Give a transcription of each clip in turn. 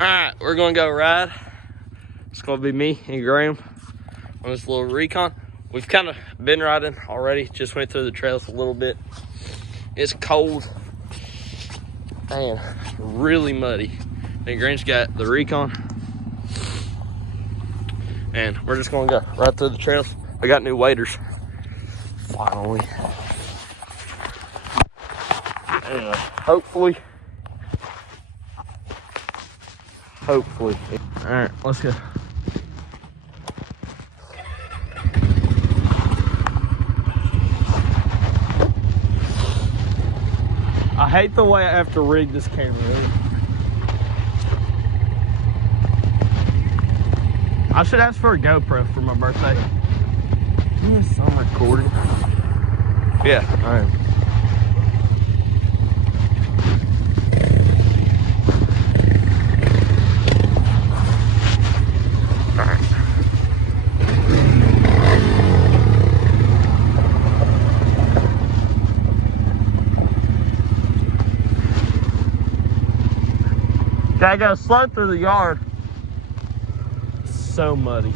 Alright, we're gonna go ride. It's gonna be me and Graham on this little recon. We've kind of been riding already, just went through the trails a little bit. It's cold and really muddy. And Graham's got the recon. And we're just gonna go right through the trails. I got new waders. Finally. Anyway, hopefully. Alright, let's go. I hate the way I have to rig this camera. I should ask for a GoPro for my birthday. Yes, I'm recording. Yeah, alright. Gotta go slow through the yard. So muddy.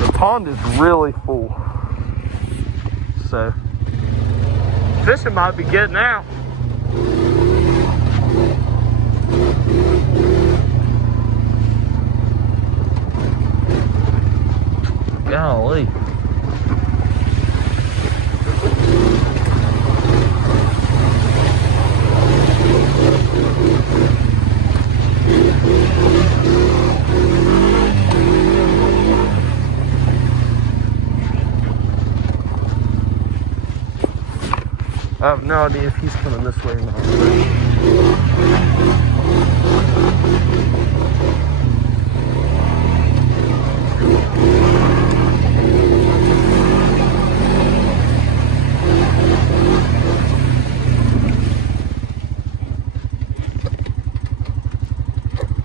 The pond is really full. So fishing might be good now. Golly. I have no idea if he's coming this way or not.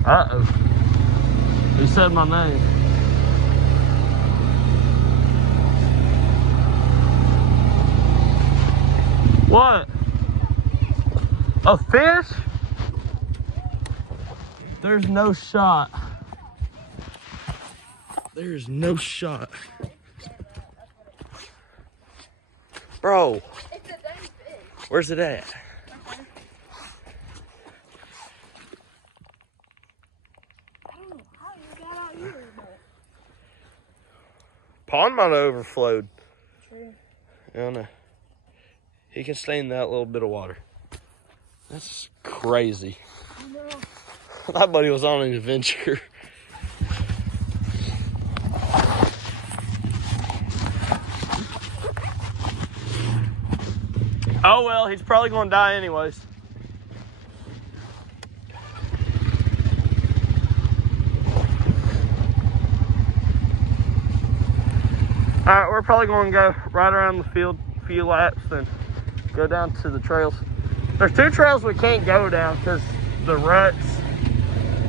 Uh-oh. He said my name. What? A fish? There's no shot. There's no shot. Bro. It's a dang fish. Where's it at? Pond might have overflowed. True. I don't know. He can stay in that little bit of water. That's crazy. I know. That buddy was on an adventure. Oh well, he's probably gonna die anyways. Alright, we're probably gonna go right around the field a few laps and go down to the trails. There's two trails we can't go down because the ruts.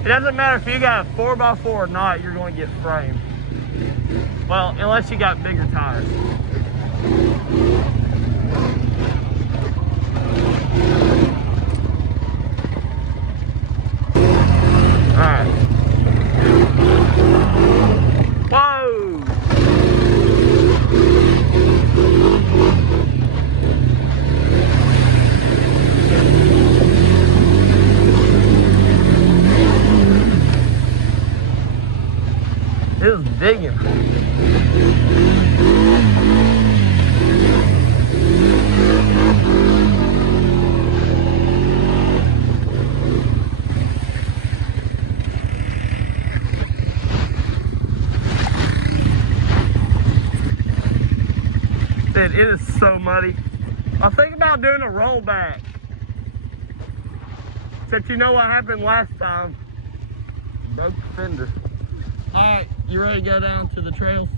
It doesn't matter if you got a 4x4 or not, you're going to get framed. Well, unless you got bigger tires. Alright. Whoa! It was digging. Dude, it is so muddy. I think about doing a rollback. Except you know what happened last time. Broke the fender. Alright, you ready to go down to the trails?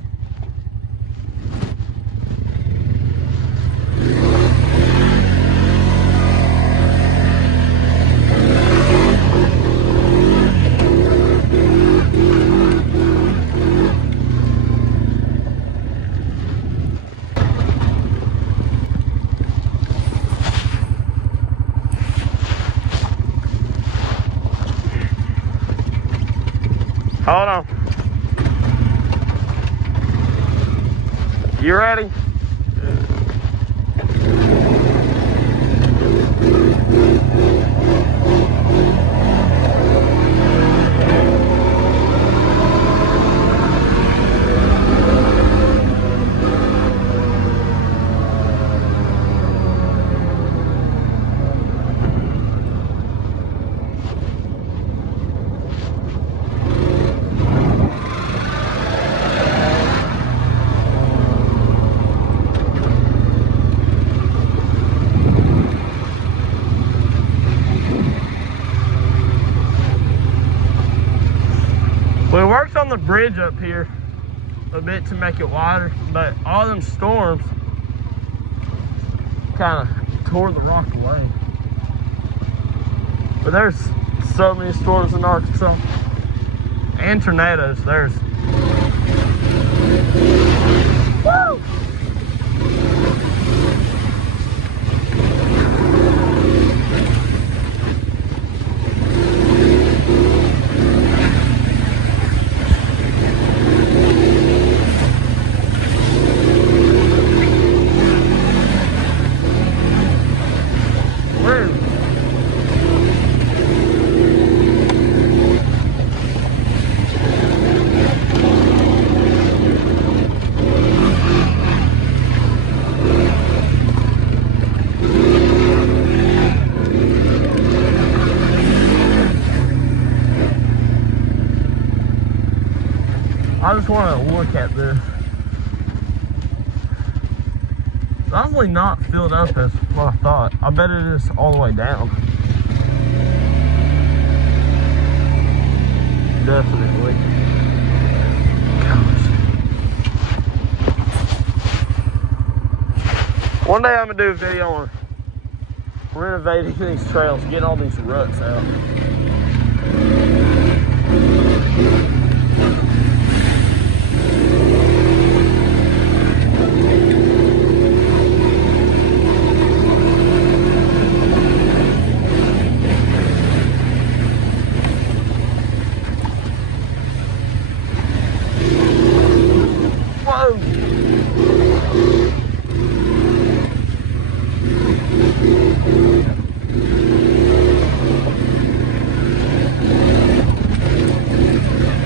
You ready? We worked on the bridge up here a bit to make it wider, but all them storms kind of tore the rock away. But there's so many storms in Arkansas and tornadoes. There's woo! I just want to look at this. It's honestly not filled up as what I thought. I bet it is all the way down. Definitely. Gosh. One day I'm going to do a video on renovating these trails, getting all these ruts out.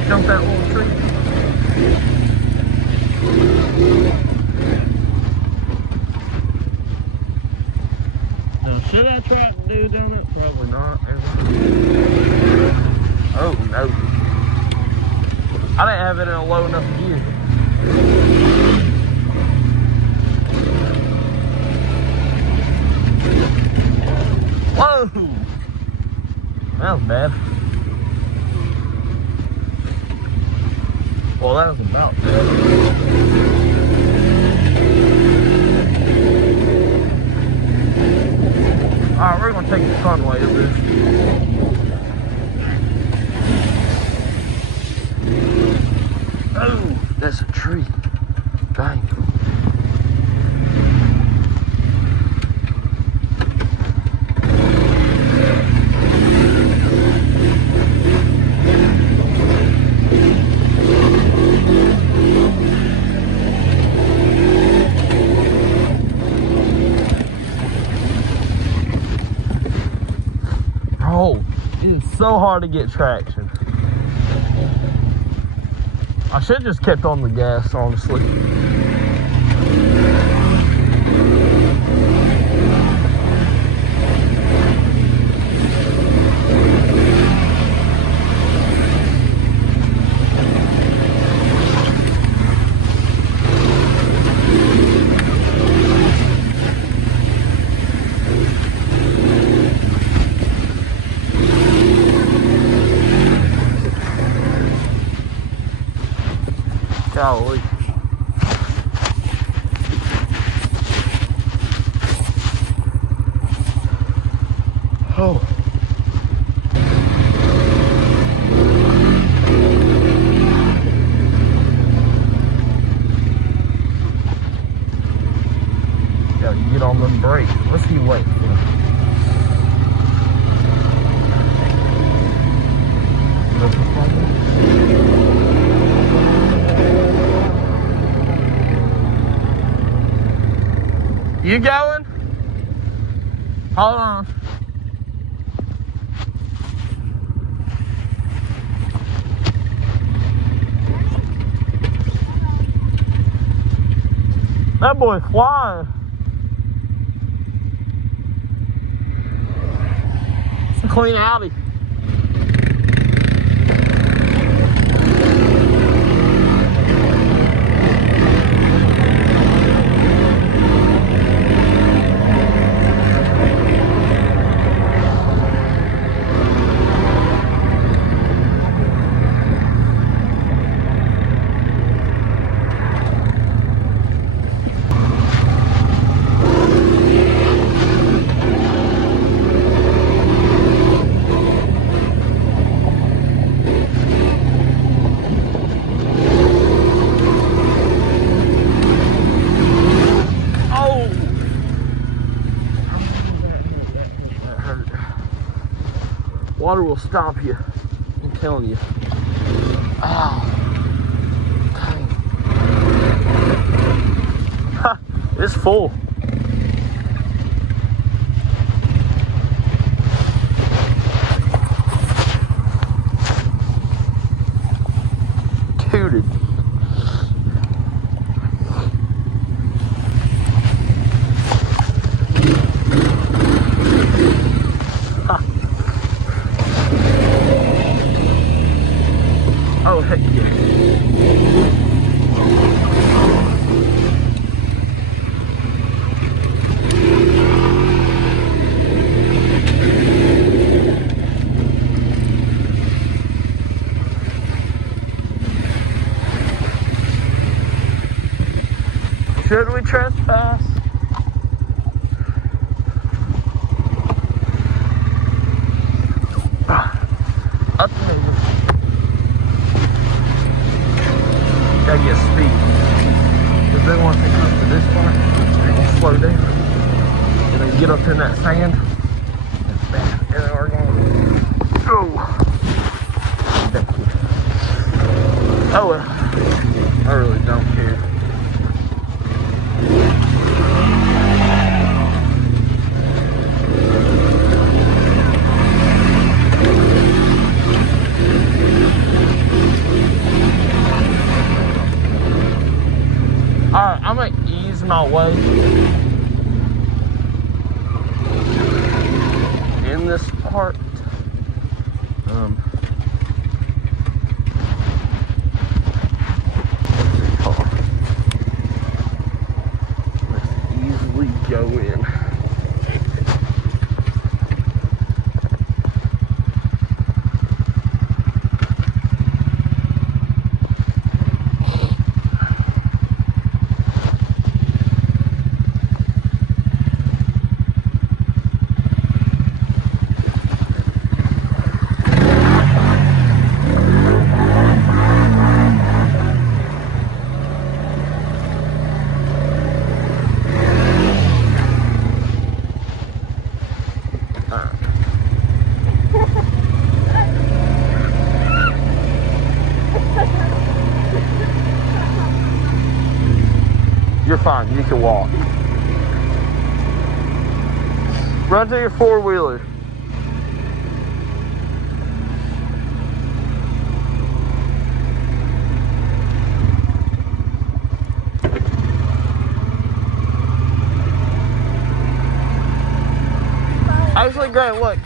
Jump that little tree. Now, should I try to do down it? Probably not. Oh no. I didn't have it in a low enough gear. Whoa! That was bad. Well, that was about bad. Alright, we're going to take the fun way of this. Oh, that's a tree. Dang. Oh, it is so hard to get traction. I should have just kept on the gas, honestly. Golly. Oh. Gotta get on them brakes. What's he waiting for? You going? Hold on. That boy flying. It's a clean Audi. Water will stop you. I'm telling you. Oh, dang. Ha, it's full. Tooted. Oh, heck yeah. Should we trespass? Up the neighbor. Gotta get speed. Because then once it comes to this part, they can slow down. And then get up in that sand. That's bad. And then we're going. Oh. Oh well. I really don't care. Alright, I'm gonna ease my way in this part. Let's easily go in. You're fine, you can walk. Run to your four-wheeler. Actually, Grant, look.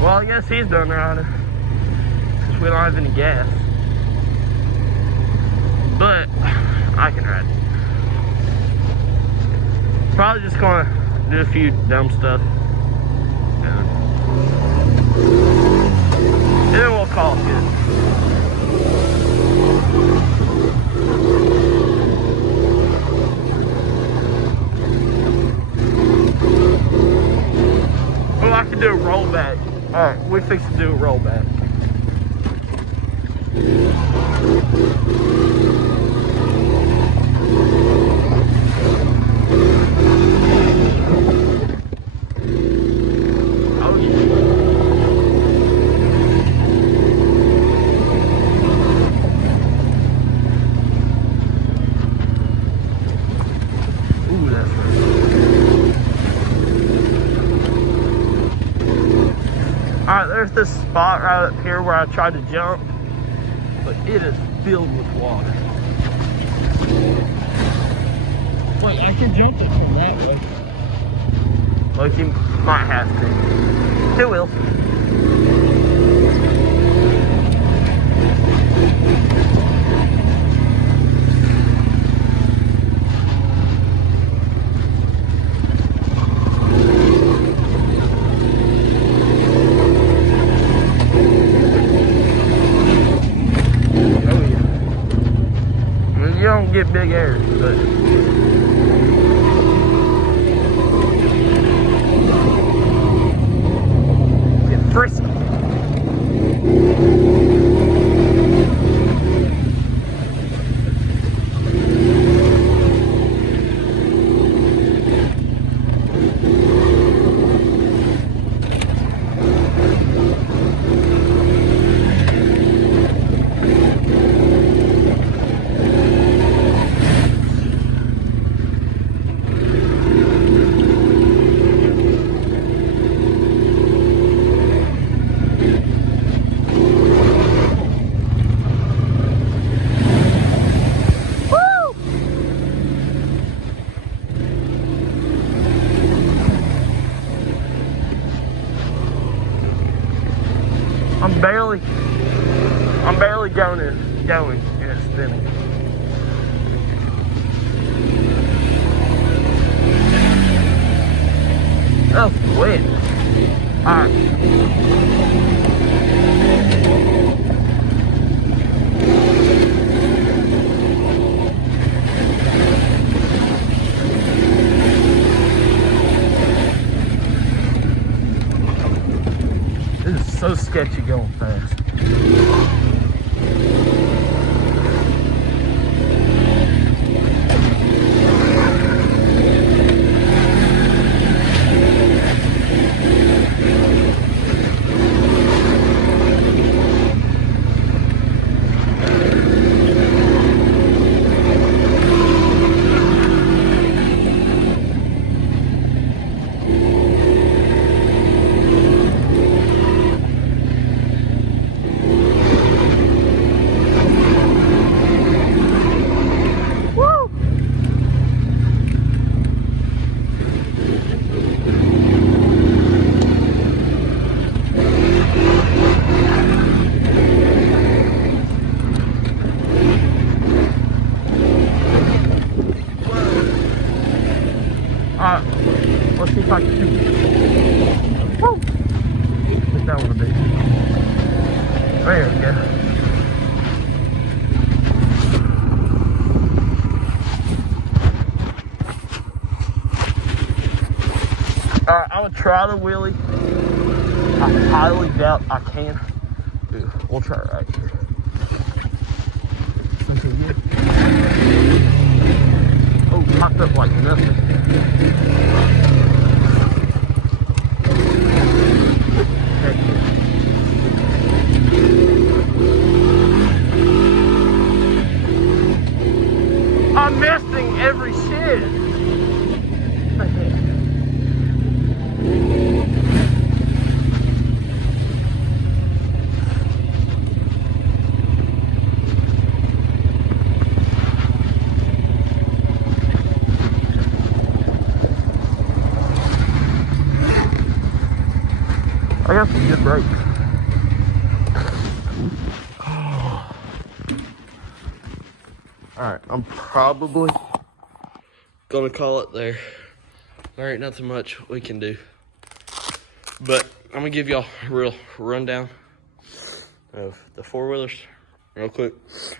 Well, I guess he's done riding, since we don't have any gas. But I can ride. Probably just gonna do a few dumb stuff. And then we'll call it good. Oh, I can do a rollback. Alright, we fix to do a rollback. Alright, there's this spot right up here where I tried to jump, but it is filled with water. Wait, I can jump it from that way. Like you might have to. It will. You don't get big airs, but get frisky. I'm barely going and it's spinning. That was wet. Alright. This is so sketchy going fast. Let's see if I can shoot it. Woo! Hit that one a bit. There we go. Alright, I'm gonna try the wheelie. I highly doubt I can. Dude, we'll try it right here. Something good. Oh, popped up like nothing. Heck yeah. I'm missing every shit. I got some good brakes. Alright, I'm probably gonna call it there. There ain't nothing much we can do. But I'm gonna give y'all a real rundown of the four-wheelers real quick.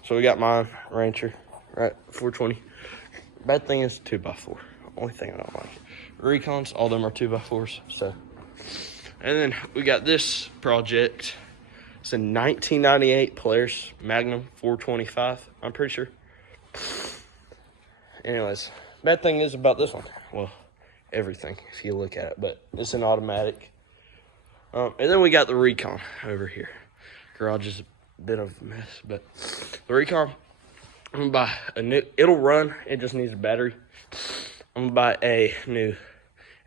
So we got mine, Rancher, right, 420. Bad thing is 2x4. Only thing I don't like. Recons, all them are 2x4s, so. And then we got this project It's a 1998 Polaris Magnum 425, I'm pretty sure. Anyways, bad thing is about this one, well, everything if you look at it, but it's an automatic. And then we got the Recon over here. Garage is a bit of a mess, but the Recon, I'm gonna buy a new, it'll run, it just needs a battery. I'm gonna buy a new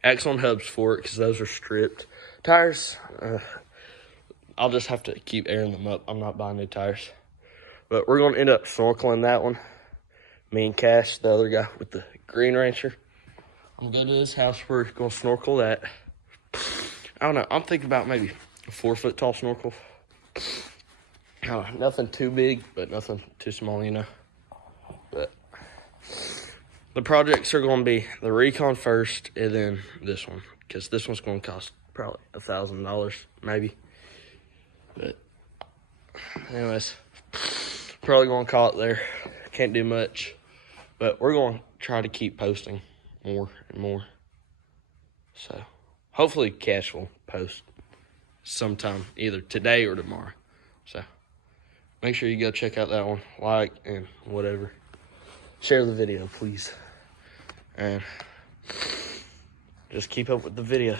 axle and hubs for it because those are stripped. Tires, I'll just have to keep airing them up. I'm not buying new tires. But we're gonna end up snorkeling that one. Me and Cash, the other guy with the Green Rancher. I'm going to his house. We're gonna snorkel that. I don't know. I'm thinking about maybe a 4 foot tall snorkel. Nothing too big, but nothing too small, you know. But the projects are gonna be the Recon first, and then this one, because this one's gonna cost probably $1,000, maybe. But anyways, probably gonna call it there. Can't do much, but we're gonna try to keep posting more and more. So hopefully Cash will post sometime either today or tomorrow. So make sure you go check out that one, like and whatever. Share the video, please. And just keep up with the videos.